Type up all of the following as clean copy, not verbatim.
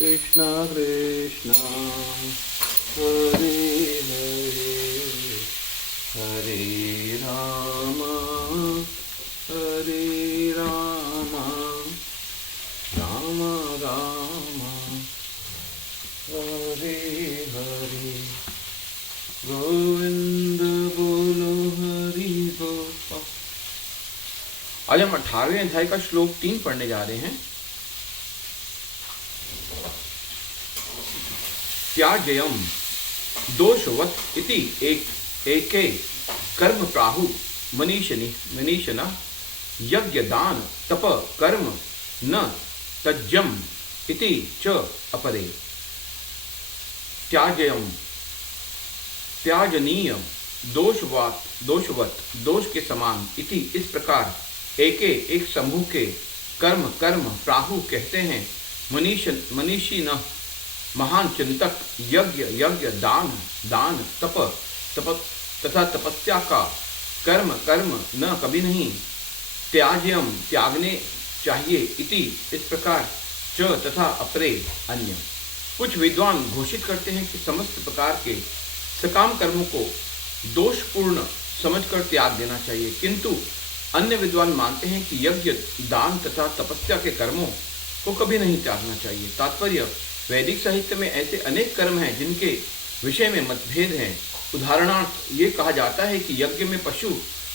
कृष्ण कृष्ण हरे हरे हरे राम राम राम हरे हरे गोविंद बोलो हरि बोल। आज हम 18वें अध्याय का श्लोक 3 पढ़ने जा रहे हैं। त्याजयम दोषवत इति एके कर्म प्राहु मनीषिण यज्ञ दान तप कर्म न तज्जम इति च अपरे। त्याजयम त्याजनीय दोषवत दोष के समान इति इस प्रकार एक समूह के कर्म प्राहु कहते हैं मनीषी न महान चिंतक यज्ञ दान तप तथा तपस्या का कर्म न कभी नहीं त्याज्यम त्यागने चाहिए इति इस प्रकार च तथा अपरे अन्य। कुछ विद्वान घोषित करते हैं कि समस्त प्रकार के सकाम कर्मों को दोषपूर्ण समझकर त्याग देना चाहिए, किंतु अन्य विद्वान मानते हैं कि यज्ञ दान तथा तपस्या के कर्मों को कभी नहीं त्यागना चाहिए। तात्पर्य वैदिक साहित्य में ऐसे अनेक कर्म हैं जिनके विषय में मतभेद हैं। उदाहरणार्थ ये कहा जाता है कि यज्ञ में पशु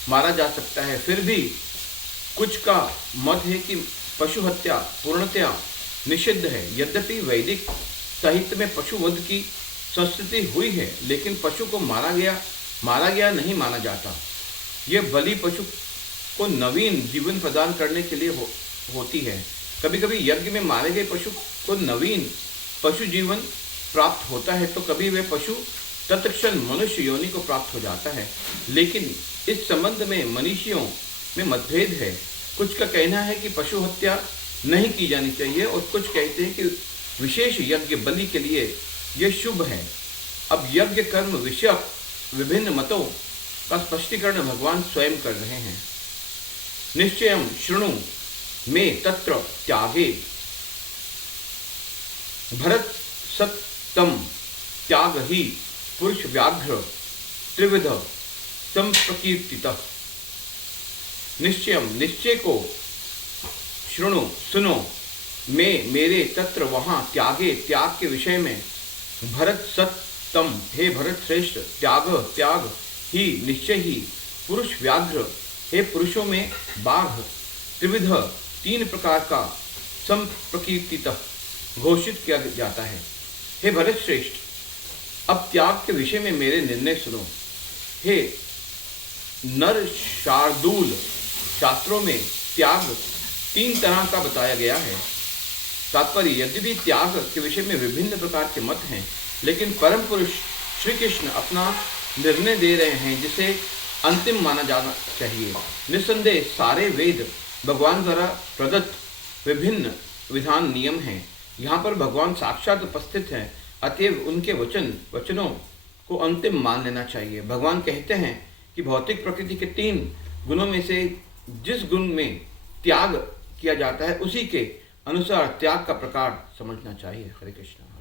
मारा जा सकता है, फिर भी कुछ का मत है कि पशु हत्या पूर्णतया निषिद्ध है। यद्यपि वैदिक साहित्य में पशु वध की संस्कृति हुई है, लेकिन पशु को मारा गया नहीं माना जाता। यह बलि पशु को नवीन जीवन प्रदान करने के लिए होती है। कभी कभी यज्ञ में मारे गए पशु को नवीन पशु जीवन प्राप्त होता है, तो कभी वह पशु तत्क्षण मनुष्य योनि को प्राप्त हो जाता है। लेकिन इस संबंध में मनीषियों में मतभेद है। कुछ का कहना है कि पशु हत्या नहीं की जानी चाहिए और कुछ कहते हैं कि विशेष यज्ञ बलि के लिए यह शुभ है। अब यज्ञ कर्म विषयक विभिन्न मतों का स्पष्टीकरण भगवान स्वयं कर रहे हैं। निश्चयं शृणु मे तत्र त्यागे भरत सत्तम त्याग ही पुरुष व्याघ्र त्रिविध संप्रकीर्तितः। निश्चय को शृणु सुनो मेरे तत्र वहाँ त्याग के विषय में भरत सत्तम हे भरत श्रेष्ठ त्याग ही निश्चय ही पुरुष व्याघ्र हे पुरुषों में बाघ त्रिविध 3 प्रकार का संप्रकीर्तितः घोषित किया जाता है। हे भरत श्रेष्ठ, अब त्याग के विषय में मेरे निर्णय सुनो। हे नर शार्दूल, शास्त्रों में त्याग 3 तरह का बताया गया है। तात्पर्य यद्यपि त्याग के विषय में विभिन्न प्रकार के मत हैं, लेकिन परम पुरुष श्री कृष्ण अपना निर्णय दे रहे हैं जिसे अंतिम माना जाना चाहिए। निस्संदेह सारे वेद भगवान द्वारा प्रदत्त विभिन्न विधान नियम हैं। यहाँ पर भगवान साक्षात उपस्थित हैं, अतएव उनके वचनों को अंतिम मान लेना चाहिए। भगवान कहते हैं कि भौतिक प्रकृति के 3 गुणों में से जिस गुण में त्याग किया जाता है उसी के अनुसार त्याग का प्रकार समझना चाहिए। हरे कृष्ण।